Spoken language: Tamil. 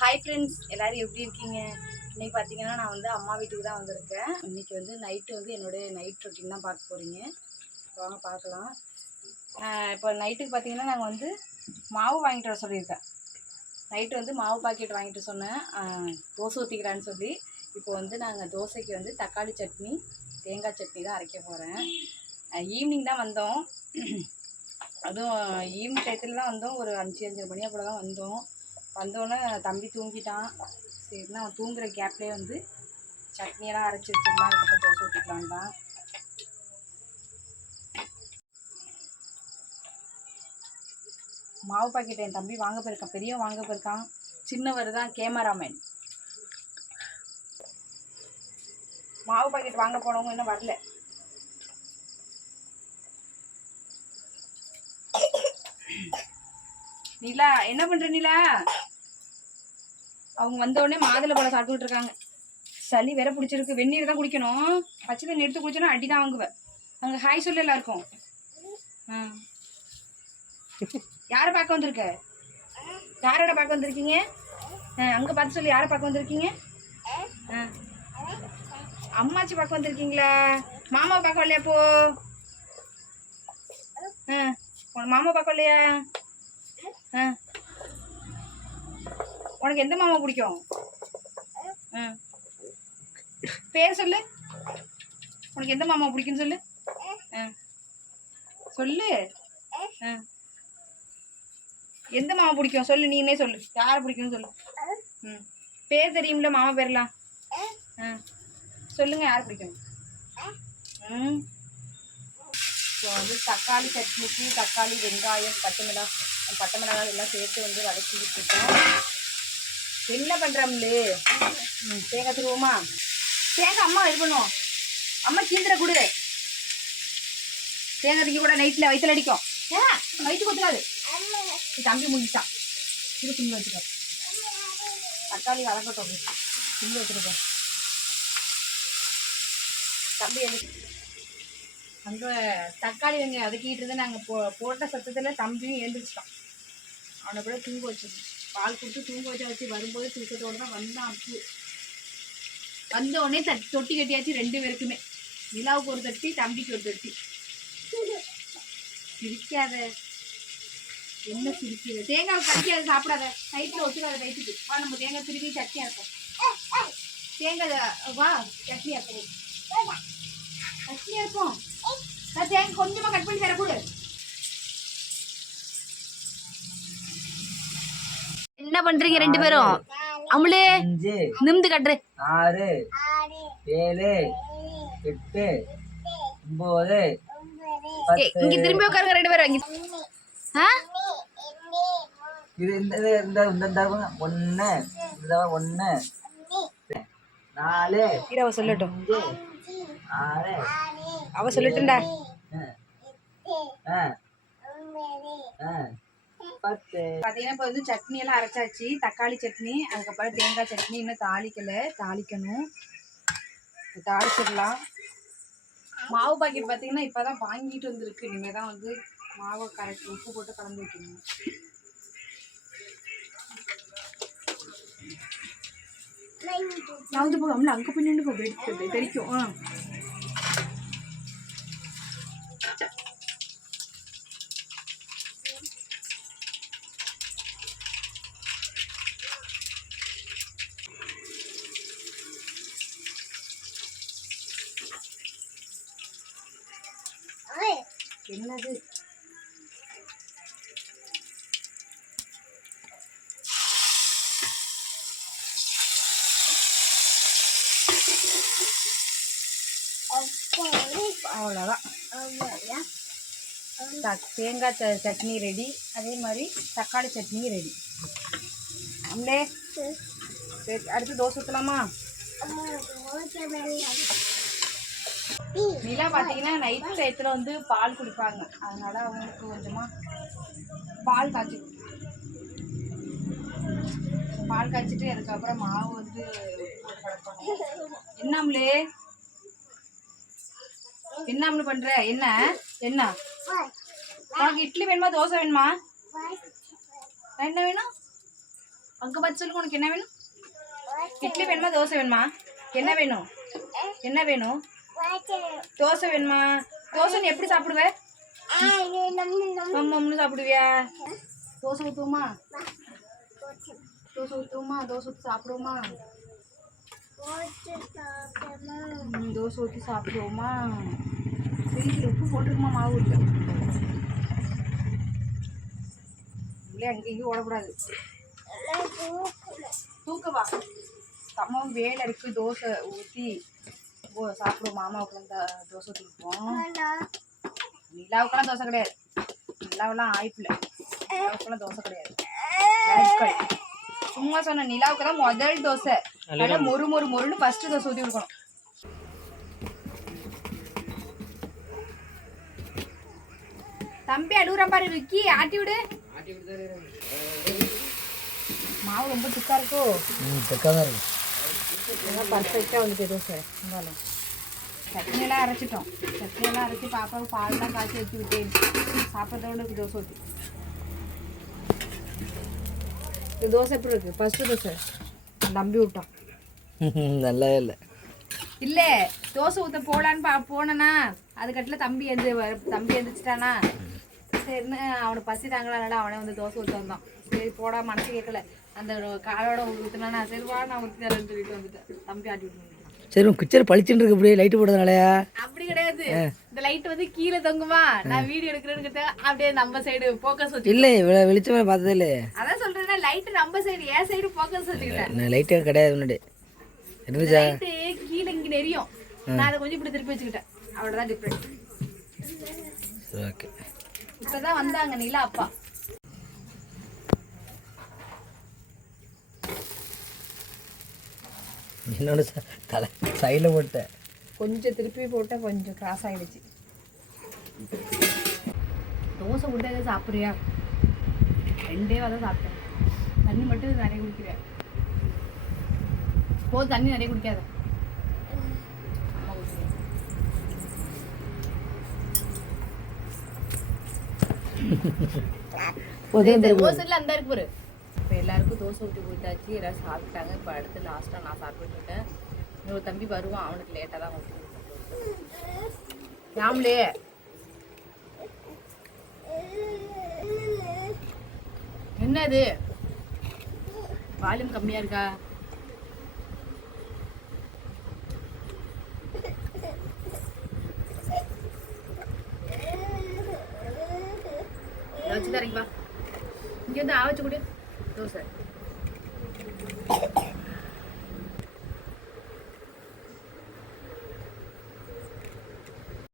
ஹாய் ஃப்ரெண்ட்ஸ் எல்லோரும் எப்படி இருக்கீங்க? இன்றைக்கி பார்த்தீங்கன்னா நான் வந்து அம்மா வீட்டுக்கு தான் வந்திருக்கேன். இன்னைக்கு வந்து நைட்டு வந்து என்னுடைய நைட் ரொட்டீன் தான் பார்க்க போகிறீங்க வாங்க பார்க்கலாம். இப்போ நைட்டுக்கு பார்த்தீங்கன்னா நாங்கள் வந்து மாவு வாங்கிட்டு வர சொல்லியிருக்கேன். நைட்டு வந்து மாவு பாக்கெட் வாங்கிட்டு சொன்னேன். தோசை ஊற்றிக்கிறான்னு சொல்லி. இப்போ வந்து நாங்கள் தோசைக்கு வந்து தக்காளி சட்னி தேங்காய் சட்னி தான் அரைக்க போகிறேன் ஈவினிங் தான் வந்தோம். அதுவும் ஈவினிங் டயத்தில் தான் வந்தோம். ஒரு அஞ்சு அஞ்சரை மணியாக போல தான் வந்தோம். வந்தோடனே தம்பி தூங்கிட்டான். சரினா அவன் தூங்குற கேப்லேயே வந்து சட்னியெல்லாம் அரைச்சி வச்சிடலாம் அதுக்கப்புறம் தோசை ஊற்றிக்கலாம் தான் மாவு பாக்கெட் என் தம்பி வாங்க போயிருக்கான் பெரியவன் வாங்க போயிருக்கான். சின்னவர் தான் கேமராமேன். மாவு பாக்கெட் வாங்க போனவங்க இன்னும் வரல. நிலா என்ன பண்ற நிலா? அவங்க வந்த உடனே மாதுளை பழம் சாப்பிட்டுட்டு இருக்காங்க. சளி வேற பிடிச்சிருக்கு. வெந்நீர் தான் குடிக்கணும். பச்சை தண்ணி எடுத்து குடிச்சோன்னா அடி தான் வாங்குவேன் அங்கே ஹாய் சொல்ல எல்லாருக்கும். இருக்கும் யாரை பார்க்க வந்திருக்க? யாரோட பார்க்க வந்திருக்கீங்க? ஆ அங்கே பார்த்து சொல்லி. யாரை பார்க்க வந்திருக்கீங்க? ஆ. அம்மாச்சி பார்க்க வந்திருக்கீங்களா? மாமா பார்க்க வரலையா போ ஆ. மாமா பார்க்க இல்லையா ஆ. உனக்கு எந்த மாமா பிடிக்கும்? ஆ. பேர் சொல்லு. உனக்கு எந்த மாமா பிடிக்குன்னு சொல்லு. ஆ. சொல்லு. ஆ. எந்த மாமா பிடிக்கும்? சொல்லு நீனே சொல்லு. யார் பிடிக்கும்னு சொல்லு. ம். பேர் தெரியும்ல மாமா பேர்லாம். ஆ. சொல்லுங்க யார் பிடிக்கும்? ம். இப்போ வந்து தக்காளி சட்னிக்கு தக்காளி வெங்காயம் பச்சை மிளகா. பட்டை மிளகாய் எல்லாம் சேர்த்து வந்து வதக்கி இருக்கோம். என்ன பண்ணுறோம்லே ம் தேங்காய் திருவோமா? தேங்காய் அம்மா இது பண்ணுவோம் அம்மா சீந்திர கொடு. தேங்காய் தூக்கி கூட நைட்டில் வயிற்றுல அடிக்கும். ஏன் வயிற்று கொத்துறாது தம்பி முடிச்சான் இது துணி வச்சுக்கோ. தக்காளி வதக்கட்டும் துணி வச்சுருக்கோம் தம்பி அங்கே தக்காளி வெங்காயம் வதக்கிட்டு இருந்து நாங்கள் போ போட்ட சத்தத்தில் தம்பியும் எழுந்திரிச்சிட்டோம் அவனை கூட தூங்க வச்சிருந்தேன் பால் கொடுத்து தூங்க வச்சா வச்சு வரும்போது தூக்கத்தோடு தான் வந்தான் அப்போ வந்த உடனே தட்டி தொட்டி கட்டியாச்சு ரெண்டு பேருக்குமே. நிலாவுக்கு ஒரு தட்டி தம்பிக்கு ஒரு தட்டி. சிரிக்காத. என்ன சிரிக்கிற தேங்காய் கடிக்காத சாப்பிடாத. நைட்டில் ஒத்துக்காத நைட்டுக்கு வா நம்ம தேங்காய் திருப்பி சட்னி அரைப்போம் தேங்காய் வா சட்னி அரைப்போம் சட்னி அரைப்போம் நான் தேங்காய் கொஞ்சமாக கட் பண்ணி தரக்கூடாது. என்ன பண்றீங்க ரெண்டு பேரும்? அமுலே நிமிந்து கட்டுரு ஆறு ஏழு எட்டு ஒன்பது இங்க திரும்பி உட்காருங்க ரெண்டு பேரும். இது இந்த இது இந்த இந்த ஒன்று இந்த ஒன்று. நாலு அவ சொல்லட்டும். ஆறு அவ சொல்லட்டும்டா. ஆ ஆ ஆ. பத்து பார்த்தீங்கன்னா இப்போ வந்து சட்னி எல்லாம் அரைச்சாச்சு தக்காளி சட்னி அதுக்கப்புறம் தேங்காய் சட்னி இன்னும் தாளிக்கல தாளிக்கணும் தாளிச்சிடலாம் மாவு பாக்கெட் பார்த்தீங்கன்னா இப்போ தான் வாங்கிட்டு வந்திருக்கு இனிமேல் தான் வந்து மாவை கரெக்ட் உப்பு போட்டு கலந்து வைக்கணும் நான் வந்து போகாமல் அங்கே போய் நின்று போ தெரிக்கும் ஆ என்னது? அவ்வளோதான். தேங்காய் சட்னி ரெடி. அதே மாதிரி தக்காளி சட்னி ரெடி. சரி. அடுத்து தோசை ஊற்றலாமா நிலா பார்த்தீங்கன்னா நைட் டயத்தில் வந்து பால் குடிப்பாங்க. அதனால அவங்களுக்கு கொஞ்சமாக பால் காய்ச்சி பால் காய்ச்சிட்டு அதுக்கப்புறம் மாவு வந்து போட்டு கலக்கணும். பண்ணுற என்ன பண்ற? என்ன? என்ன? உனக்கு இட்லி வேணுமா? தோசை வேணுமா? என்ன வேணும்? அங்க பார்த்து சொல்லுங்க உனக்கு என்ன வேணும்? இட்லி வேணுமா? தோசை வேணுமா? என்ன வேணும்? என்ன வேணும்? தோசை வேணுமா? தோசை எப்படி சாப்பிடுவ? மம்மம்னு சாப்பிடுவியா? தோசை ஊற்றுவோமா தோசை ஊற்றுவோமா தோசை ஊற்றி சாப்பிடுவோமா? தோசை ஊற்றி சாப்பிடுவோமா? சரி உப்பு போட்டுருக்குமா மாவு இல்லை இல்லை அங்கேயும் ஓடக்கூடாது. தூக்கவா? சமம் வேலை இருக்கு தோசை ஊற்றி ஓ சாப்பிடுவோம். மாமாவுக்குலாம் த- தோசை ஊற்றிருப்போம் நிலாவுக்கெல்லாம் தோசை கிடையாது. நிலாவெல்லாம் ஆயிப்பில்ல நிலாவுக்கெல்லாம் தோசை கிடையாது. சும்மா சொன்ன நிலாவுக்கு தான் முதல் தோசை. நல்லா மொறு மொறு மொறுன்னு ஃபர்ஸ்ட் தோசை ஊற்றி கொடுக்கணும். தம்பி அழுகுறான் பாரு விக்கி. ஆட்டி விடு. மாவு ரொம்ப திக்கா இருக்கோ? ம் தெக்காக தான் இருக்கும் பர்ஃபெக்டாக வந்துட்டு தோசை. இருந்தாலும் சட்னியெல்லாம் அரைச்சிட்டோம். சட்னியெல்லாம் அரைச்சி பாப்பாவுக்கு பால்லாம் காய்ச்சி வச்சு விட்டேன். சாப்பிட்றதோட தோசை ஊற்றி இது தோசை எப்படி இருக்கு? ஃபர்ஸ்ட் தோசை. நம்பி விட்டோம். நல்லாவே இல்லை. இல்லை தோசை ஊற்ற போலான்னு பா போனேனா அதுக்கட்டில் தம்பி எந்த தம்பி எந்திரிச்சிட்டானா. சரின்னு அவனுக்கு பசி தாங்கலாம்ல அவனே வந்து தோசை ஊற்ற வந்தான். சரி போடா மனசு கேட்கல அந்த காலோட ஊற்றினா சரி வா நான் ஊற்றி தரேன்னு சொல்லிட்டு வந்துட்டேன். தம்பி ஆட்டி விட்டு. சரி உன் பிக்சர் பளிச்சுன்னு இருக்கு இப்படி லைட்டு போடுறதுனாலயா? அப்படி கிடையாது. இந்த லைட் வந்து கீழே தொங்குமா? நான் வீடியோ எடுக்கிறேன்னு அப்படியே நம்ம சைடு ஃபோக்கஸ் வச்சு இல்லை வெளிச்சமே பார்த்ததே இல்லை அதான் சொல்றேன் லைட் நம்ம சைடு என் சைடு ஃபோக்கஸ் வச்சுக்கிட்டேன். நான் லைட்டே கிடையாது முன்னாடி. இருந்துச்சா கீழே இங்க நெறியும் நான் அதை கொஞ்சம் இப்படி திருப்பி வச்சுக்கிட்டேன். அவ்வளவுதான் டிஃப்ரெண்ட் ஓகே இப்பதான் வந்தாங்க நிலா அப்பா. என்னோட தலை சைடில் போட்டேன். கொஞ்சம் திருப்பி போட்டா கொஞ்சம் கிராஸ் ஆயிடுச்சு. தோசை கொடுத்தா எதாவது சாப்பிட்றியா? ரெண்டே தான் சாப்பிட்டேன். தண்ணி மட்டும் நிறைய குடிக்கிறேன். போதும் தண்ணி நிறைய குடிக்காத. தோசைல அந்த இருக்கு பாரு. இப்போ எல்லாருக்கும் தோசை ஊற்றி கொடுத்தாச்சு. எல்லோரும் சாப்பிட்டாங்க. இப்போ அடுத்து லாஸ்ட்டாக நான் சாப்பிட்டுட்டேன் இன்னொரு தம்பி வருவான். அவனுக்கு லேட்டாக தான் ஊற்றி யாம்லே? என்னது? வால்யூம் கம்மியாக இருக்கா? வச்சு தரீங்கப்பா இங்கே வந்து ஆவச்சு கொடு. தோசை